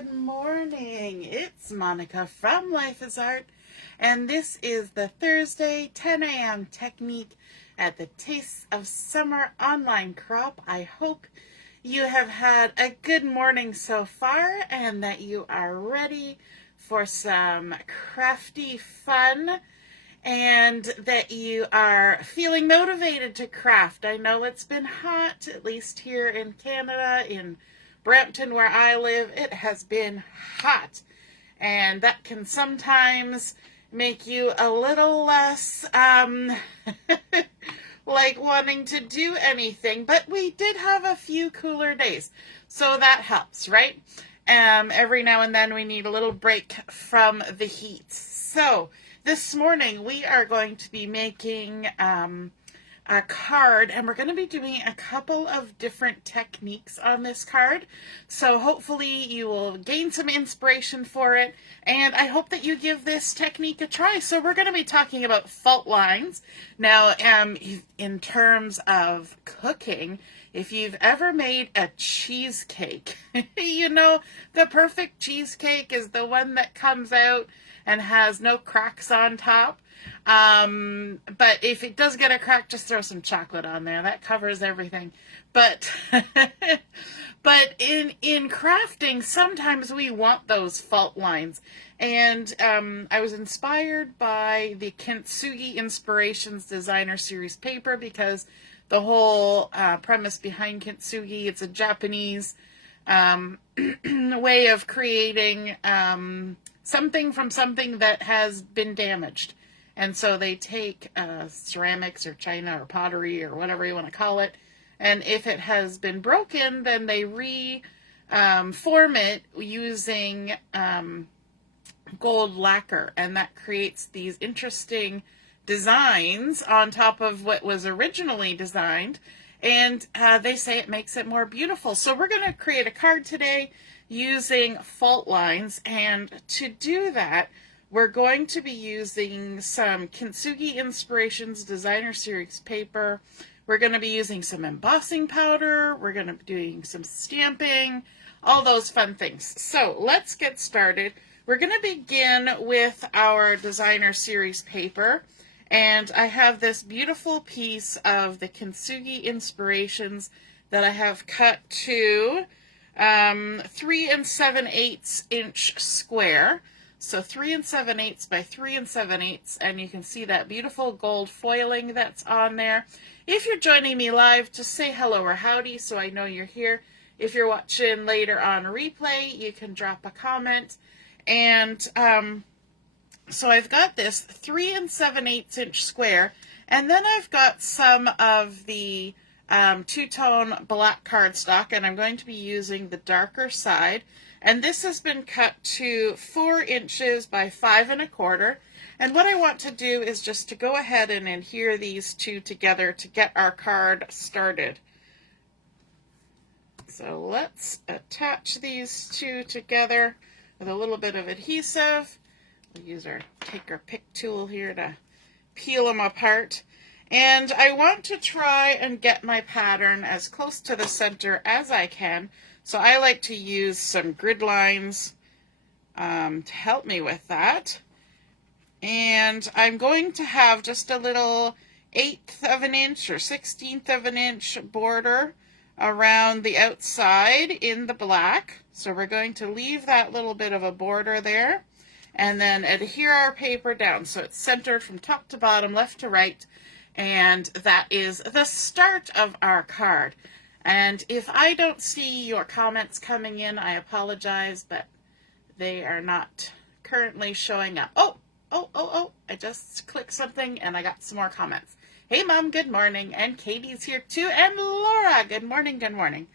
Good morning. It's Monica from Life is Art, and this is the Thursday 10 a.m. technique at the Taste of Summer online crop. I hope you have had a good morning so far and that you are ready for some crafty fun and that you are feeling motivated to craft. I know it's been hot, at least here in Canada, in Brampton where I live. It has been hot, and that can sometimes make you a little less like wanting to do anything, but we did have a few cooler days, so that helps, right? Every now and then we need a little break from the heat. So this morning we are going to be making a card, and we're going to be doing a couple of different techniques on this card. So hopefully you will gain some inspiration for it, and I hope that you give this technique a try. So we're going to be talking about fault lines. Now, in terms of cooking, if you've ever made a cheesecake, you know, the perfect cheesecake is the one that comes out and has no cracks on top. But if it does get a crack, just throw some chocolate on there. That covers everything. But but in crafting, sometimes we want those fault lines. And I was inspired by the Kintsugi Inspirations Designer Series paper, because the whole premise behind Kintsugi, it's a Japanese way of creating something from something that has been damaged. And so they take ceramics or china or pottery or whatever you want to call it, and if it has been broken, then they reform it using gold lacquer, and that creates these interesting designs on top of what was originally designed, and they say it makes it more beautiful. So we're going to create a card today using fault lines, and to do that, we're going to be using some Kintsugi Inspirations Designer Series paper. We're going to be using some embossing powder. We're going to be doing some stamping, all those fun things. So let's get started. We're going to begin with our Designer Series paper. And I have this beautiful piece of the Kintsugi Inspirations that I have cut to 3 7/8 inch square. So 3 7/8 by 3 7/8, and you can see that beautiful gold foiling that's on there. If you're joining me live, just say hello or howdy so I know you're here. If you're watching later on replay, you can drop a comment. And so I've got this 3 7/8 inch square, and then I've got some of the two-tone black cardstock, and I'm going to be using the darker side. And this has been cut to 4 inches by 5 1/4. And what I want to do is just to go ahead and adhere these two together to get our card started. So let's attach these two together with a little bit of adhesive. We'll use our take our pick tool here to peel them apart. And I want to try and get my pattern as close to the center as I can. So I like to use some grid lines to help me with that. And I'm going to have just a little 1/8 of an inch or 1/16 of an inch border around the outside in the black. So we're going to leave that little bit of a border there, and then adhere our paper down so it's centered from top to bottom, left to right. And that is the start of our card. And if I don't see your comments coming in, I apologize, but they are not currently showing up. Oh, I just clicked something and I got some more comments. Hey, Mom, good morning. And Katie's here too. And Laura, good morning, good morning.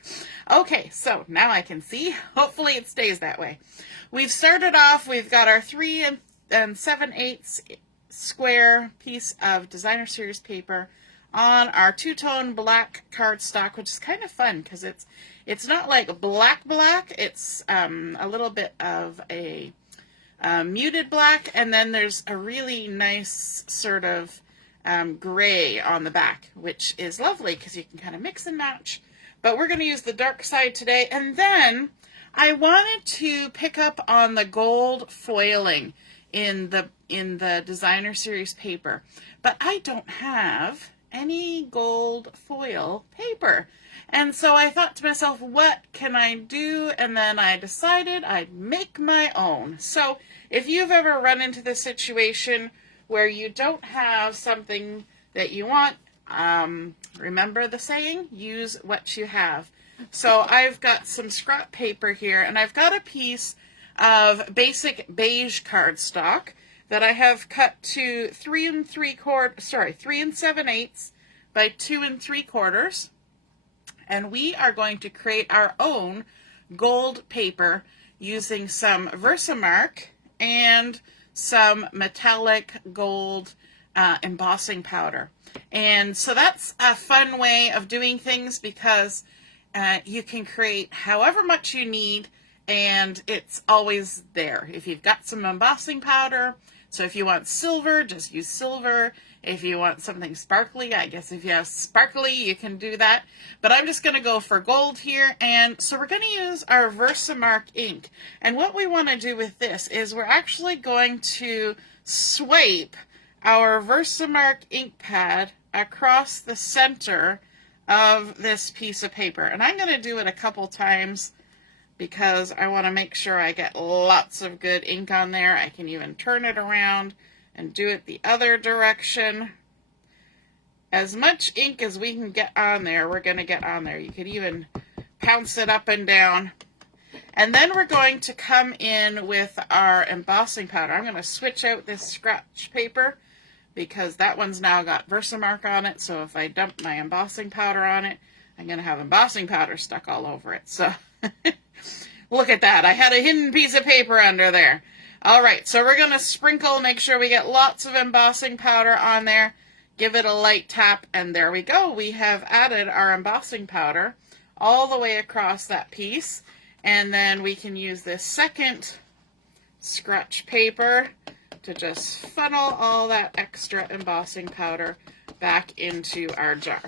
Okay, so now I can see. Hopefully it stays that way. We've started off, we've got our 3 7/8 square piece of Designer Series paper on our two-tone black cardstock, which is kind of fun because it's not like black, it's a little bit of a muted black, and then there's a really nice sort of gray on the back, which is lovely because you can kind of mix and match. But we're going to use the dark side today, and then I wanted to pick up on the gold foiling in the designer series paper, but I don't have any gold foil paper. And so I thought to myself, what can I do? And then I decided I'd make my own. So if you've ever run into this situation where you don't have something that you want, remember the saying, use what you have. So I've got some scrap paper here, and I've got a piece of basic beige cardstock that I have cut to 3 7/8 by 2 3/4. And we are going to create our own gold paper using some Versamark and some metallic gold embossing powder. And so that's a fun way of doing things because you can create however much you need, and it's always there. If you've got some embossing powder, so if you want silver, just use silver. If you want something sparkly, I guess if you have sparkly, you can do that. But I'm just going to go for gold here. And so we're going to use our Versamark ink. And what we want to do with this is we're actually going to swipe our Versamark ink pad across the center of this piece of paper. And I'm going to do it a couple times because I want to make sure I get lots of good ink on there. I can even turn it around and do it the other direction. As much ink as we can get on there, we're going to get on there. You could even pounce it up and down. And then we're going to come in with our embossing powder. I'm going to switch out this scratch paper because that one's now got Versamark on it. So if I dump my embossing powder on it, I'm going to have embossing powder stuck all over it. So look at that. I had a hidden piece of paper under there. All right, so we're going to sprinkle, make sure we get lots of embossing powder on there, give it a light tap, and there we go. We have added our embossing powder all the way across that piece, and then we can use this second scratch paper to just funnel all that extra embossing powder back into our jar.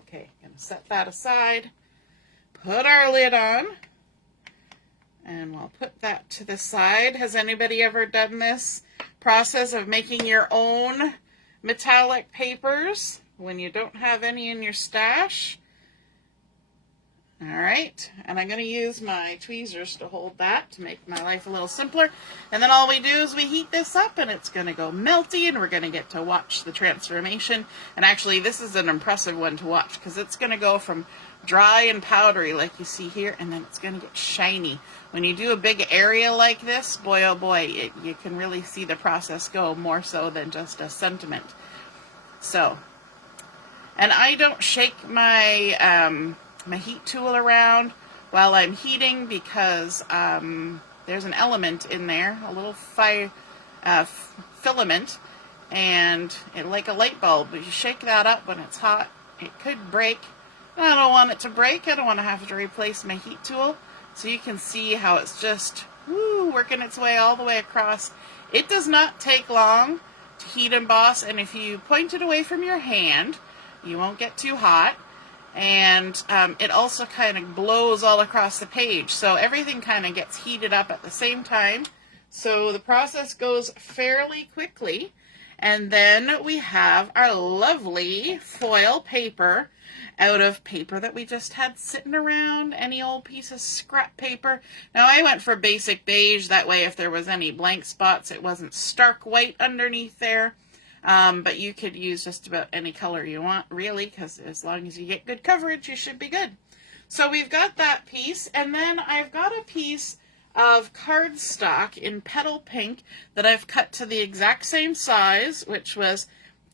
Okay, going to set that aside, put our lid on. And we'll put that to the side. Has anybody ever done this process of making your own metallic papers when you don't have any in your stash? All right, and I'm going to use my tweezers to hold that to make my life a little simpler. And then all we do is we heat this up, and it's going to go melty, and we're going to get to watch the transformation. And actually, this is an impressive one to watch because it's going to go from dry and powdery like you see here, and then it's going to get shiny. When you do a big area like this, boy oh boy, you can really see the process go more so than just a sentiment. So, and I don't shake my my heat tool around while I'm heating because there's an element in there, a little fire filament, and like a light bulb, if you shake that up when it's hot, it could break. I don't want it to break. I don't want to have to replace my heat tool. So you can see how it's just working its way all the way across. It does not take long to heat emboss, and if you point it away from your hand, you won't get too hot. And it also kind of blows all across the page. So everything kind of gets heated up at the same time. So the process goes fairly quickly. And then we have our lovely foil paper out of paper that we just had sitting around, any old piece of scrap paper. Now I went for basic beige, that way if there was any blank spots it wasn't stark white underneath there. But you could use just about any color you want, really, because as long as you get good coverage, you should be good. So we've got that piece, and then I've got a piece of cardstock in Petal Pink that I've cut to the exact same size, which was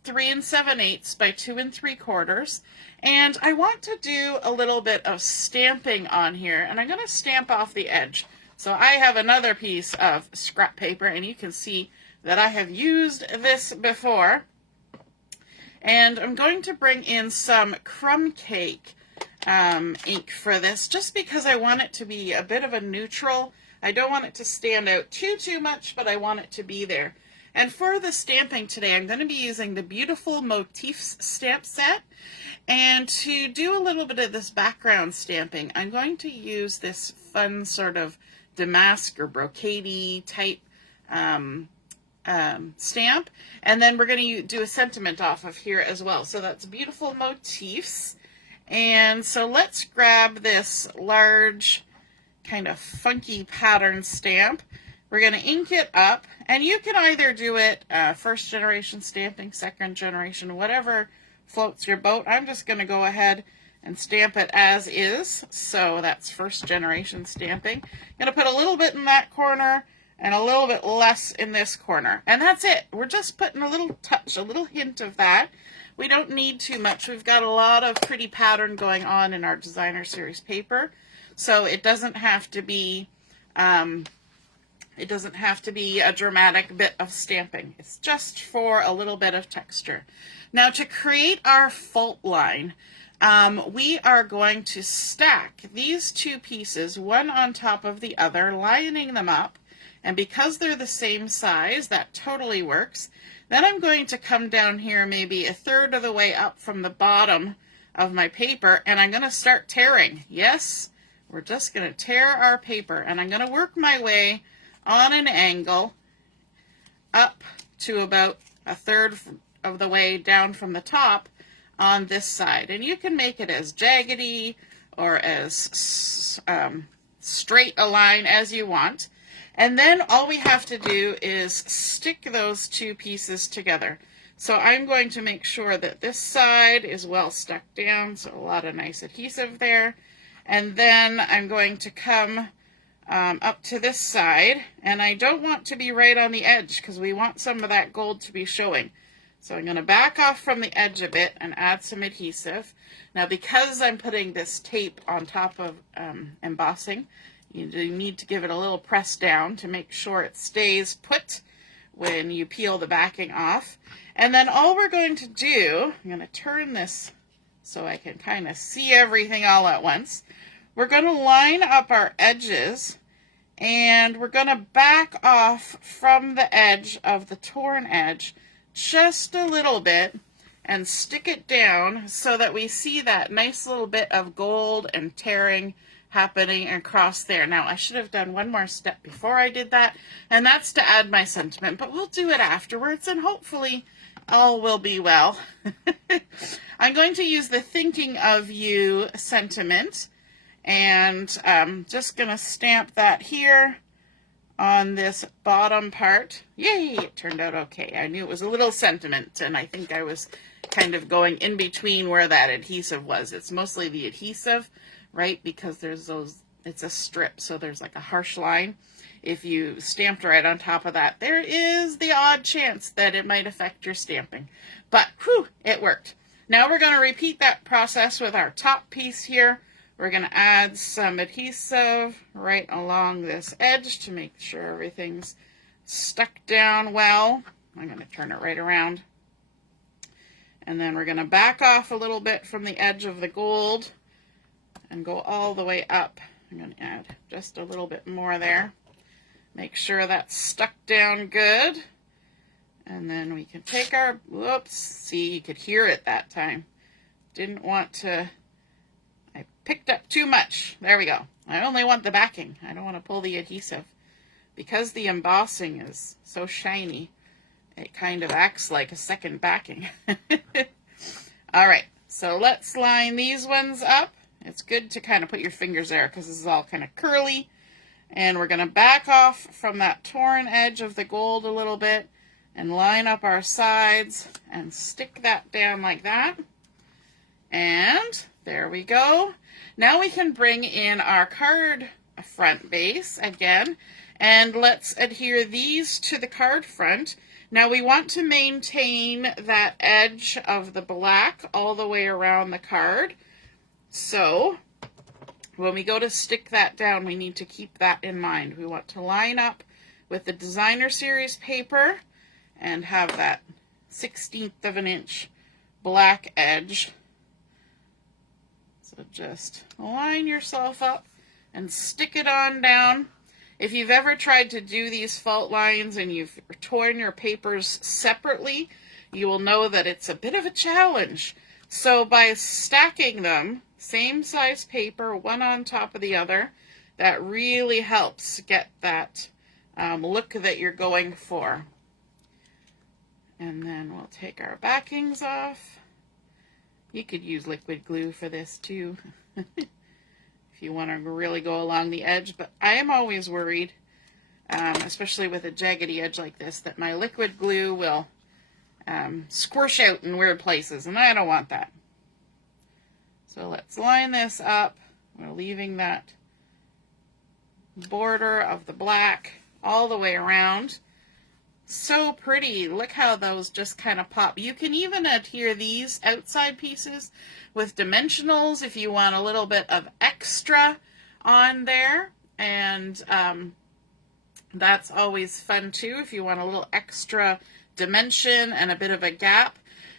3 7/8 by 2 3/4. And I want to do a little bit of stamping on here, and I'm going to stamp off the edge. So I have another piece of scrap paper, and you can see that I have used this before. And I'm going to bring in some Crumb Cake ink for this, just because I want it to be a bit of a neutral. I don't want it to stand out too much, but I want it to be there. And for the stamping today, I'm going to be using the beautiful Motifs stamp set. And to do a little bit of this background stamping, I'm going to use this fun sort of damask or brocade type stamp. And then we're going to do a sentiment off of here as well. So that's beautiful Motifs. And so let's grab this large kind of funky pattern stamp. We're going to ink it up, and you can either do it first generation stamping, second generation, whatever floats your boat. I'm just going to go ahead and stamp it as is. So that's first generation stamping. I'm going to put a little bit in that corner and a little bit less in this corner. And that's it. We're just putting a little touch, a little hint of that. We don't need too much. We've got a lot of pretty pattern going on in our designer series paper. So it doesn't have to be a dramatic bit of stamping. It's just for a little bit of texture. Now to create our fault line, we are going to stack these two pieces, one on top of the other, lining them up. And because they're the same size, that totally works. Then I'm going to come down here maybe a third of the way up from the bottom of my paper, and I'm going to start tearing. Yes, we're just going to tear our paper, and I'm going to work my way on an angle up to about a third of the way down from the top on this side. And you can make it as jaggedy or as straight a line as you want. And then all we have to do is stick those two pieces together. So I'm going to make sure that this side is well stuck down, so a lot of nice adhesive there. And then I'm going to come up to this side, and I don't want to be right on the edge because we want some of that gold to be showing. So I'm going to back off from the edge a bit and add some adhesive. Now because I'm putting this tape on top of embossing, you do need to give it a little press down to make sure it stays put when you peel the backing off. And then all we're going to do, I'm going to turn this so I can kind of see everything all at once. We're going to line up our edges, and we're going to back off from the edge of the torn edge just a little bit and stick it down so that we see that nice little bit of gold and tearing happening across there. Now, I should have done one more step before I did that, and that's to add my sentiment, but we'll do it afterwards, and hopefully all will be well. I'm going to use the Thinking of You sentiment, and I'm just going to stamp that here on this bottom part. Yay, it turned out okay. I knew it was a little sentiment, and I think I was kind of going in between where that adhesive was. It's mostly the adhesive, right? Because there's those, it's a strip, so there's like a harsh line. If you stamped right on top of that, there is the odd chance that it might affect your stamping. But, whew, it worked. Now we're going to repeat that process with our top piece here. We're going to add some adhesive right along this edge to make sure everything's stuck down well. I'm going to turn it right around. And then we're going to back off a little bit from the edge of the gold and go all the way up. I'm going to add just a little bit more there. Make sure that's stuck down good. And then we can take our, whoops, see, you could hear it that time. Didn't want to, I picked up too much. There we go. I only want the backing. I don't want to pull the adhesive. Because the embossing is so shiny, it kind of acts like a second backing. All right, so let's line these ones up. It's good to kind of put your fingers there because this is all kind of curly. And we're going to back off from that torn edge of the gold a little bit and line up our sides and stick that down like that. And there we go. Now we can bring in our card front base again, and let's adhere these to the card front. Now we want to maintain that edge of the black all the way around the card. So when we go to stick that down, we need to keep that in mind. We want to line up with the designer series paper and have that 1/16 of an inch black edge. So just line yourself up and stick it on down. If you've ever tried to do these fault lines and you've torn your papers separately, you will know that it's a bit of a challenge. So by stacking them, same size paper, one on top of the other, that really helps get that look that you're going for. And then we'll take our backings off. You could use liquid glue for this too, if you want to really go along the edge. But I am always worried, especially with a jaggedy edge like this, that my liquid glue will squish out in weird places, and I don't want that. So let's line this up. We're leaving that border of the black all the way around. So pretty. Look how those just kind of pop. You can even adhere these outside pieces with dimensionals if you want a little bit of extra on there. And that's always fun too, if you want a little extra dimension and a bit of a gap.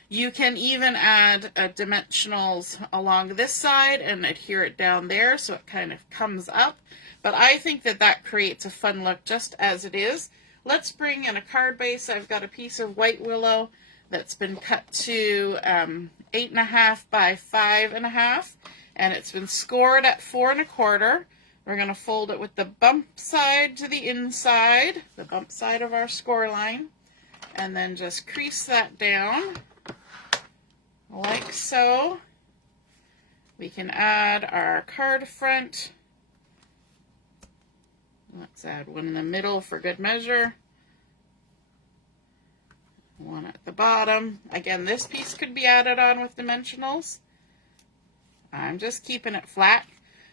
You can even add dimensionals along this side and adhere it down there so it kind of comes up. But I think that that creates a fun look just as it is. Let's bring in a card base. I've got a piece of white willow that's been cut to 8.5 by 5.5, and it's been scored at 4 1/4. We're going to fold it with the bump side to the inside, the bump side of our score line, and then just crease that down like so. We can add our card front. Let's add one in the middle for good measure. One at the bottom. Again, this piece could be added on with dimensionals. I'm just keeping it flat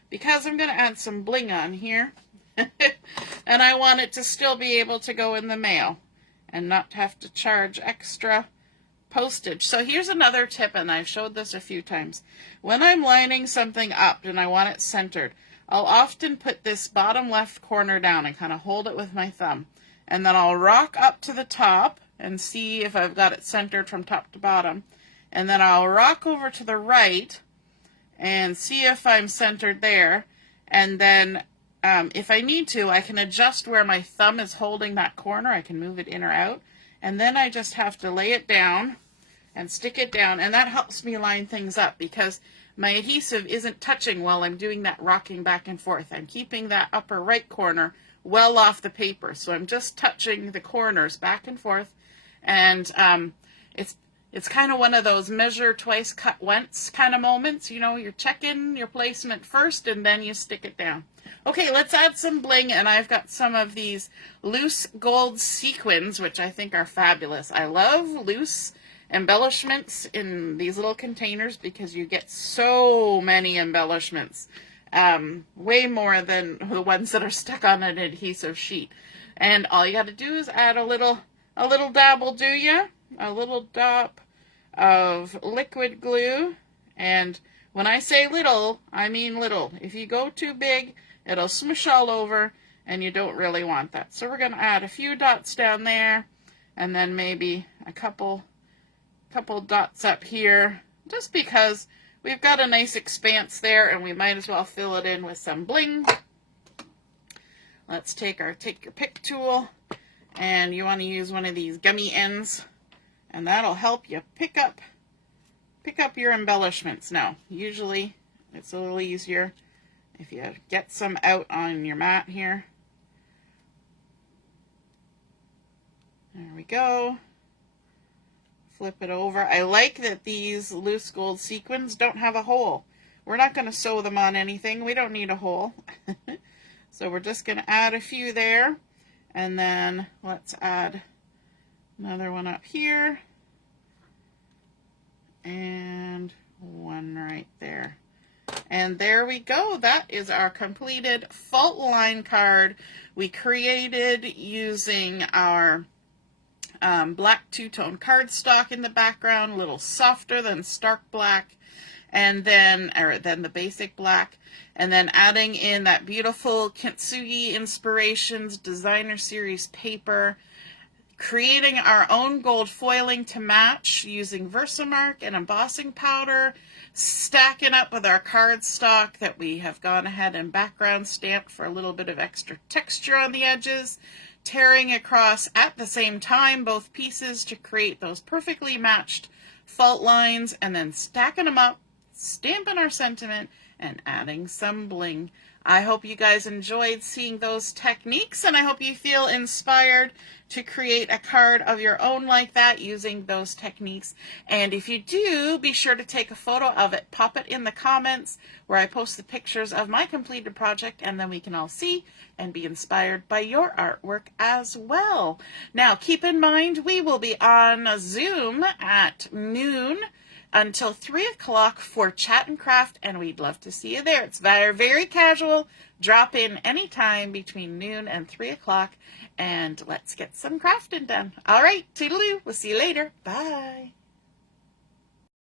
because I'm going to add some bling on here. And I want it to still be able to go in the mail and not have to charge extra postage. So here's another tip, and I've showed this a few times. When I'm lining something up and I want it centered, I'll often put this bottom left corner down and kind of hold it with my thumb. And then I'll rock up to the top and see if I've got it centered from top to bottom. And then I'll rock over to the right and see if I'm centered there. And then if I need to, I can adjust where my thumb is holding that corner. I can move it in or out. And then I just have to lay it down and stick it down. And that helps me line things up because my adhesive isn't touching while I'm doing that rocking back and forth. I'm keeping that upper right corner well off the paper. So I'm just touching the corners back and forth. And it's kind of one of those measure twice, cut once kind of moments. You know, you're checking your placement first and then you stick it down. Okay, let's add some bling. And I've got some of these loose gold sequins, which I think are fabulous. I love loose embellishments in these little containers because you get so many embellishments, way more than the ones that are stuck on an adhesive sheet. And all you got to do is add a little dab will do ya, a little dab of liquid glue. And when I say little, I mean little. If you go too big, it'll smush all over, and you don't really want that. So we're going to add a few dots down there, and then maybe a couple dots up here, just because we've got a nice expanse there and we might as well fill it in with some bling. Let's take your pick tool, and you want to use one of these gummy ends, and that'll help you pick up your embellishments. Now, usually it's a little easier if you get some out on your mat here. There we go. Flip it over. I like that these loose gold sequins don't have a hole. We're not going to sew them on anything. We don't need a hole. So we're just going to add a few there. And then let's add another one up here. And one right there. And there we go. That is our completed fault line card we created using our black two-tone cardstock in the background, a little softer than stark black, and then the basic black, and then adding in that beautiful Kintsugi Inspirations Designer Series paper, creating our own gold foiling to match using Versamark and embossing powder, stacking up with our cardstock that we have gone ahead and background stamped for a little bit of extra texture on the edges, tearing across at the same time both pieces to create those perfectly matched fault lines, and then stacking them up, stamping our sentiment, and adding some bling. I hope you guys enjoyed seeing those techniques, and I hope you feel inspired to create a card of your own like that using those techniques. And if you do, be sure to take a photo of it, pop it in the comments where I post the pictures of my completed project, and then we can all see and be inspired by your artwork as well. Now, keep in mind, we will be on Zoom at noon until 3 o'clock for Chat and Craft, and we'd love to see you there. It's very, very casual. Drop in anytime between noon and 3 o'clock, and let's get some crafting done. All right, toodaloo. We'll see you later. Bye.